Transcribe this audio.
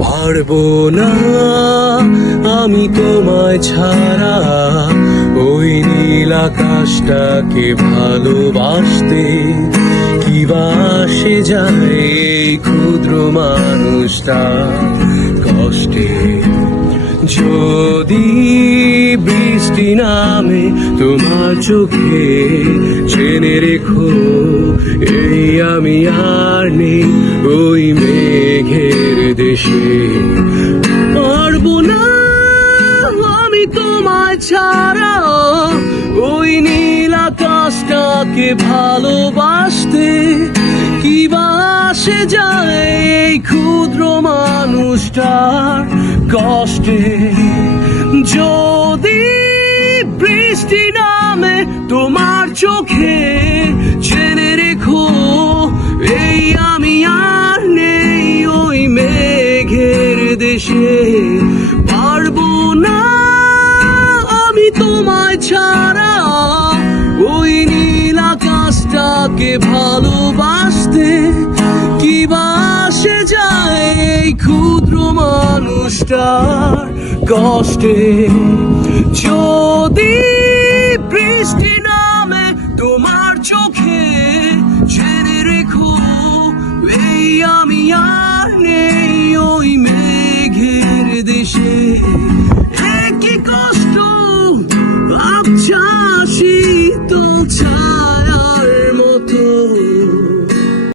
পারবো না আমি তোমায় ছাড়া ওই নীল আকাশটাকে ভালোবাসতে। কি বাসে যায় এই ক্ষুদ্র মানুষটা কষ্টে। যদি বৃষ্টি নামে তোমার চোখে জেনে রেখো এই আমি আর নেই ওই মেঘের দেশে। পারবো না আমি তোমায় ছাড়া ওই নীল আকাশটাকে ভালোবাসতে। কি বাসে যায় এই ক্ষুদ্র মানুষটার কষ্টে। যদি বৃষ্টি নামে তোমার চোখে জেনে রেখো এই আমি আর নেই ওই মেঘের দেশে। পারবো না আমি তোমায় ছাড়া ওই নীল আকাশটাকে ভালোবাসতে। কি বাসে যায় এই ক্ষুদ্র মানুষটার কষ্টে। যদি বৃষ্টি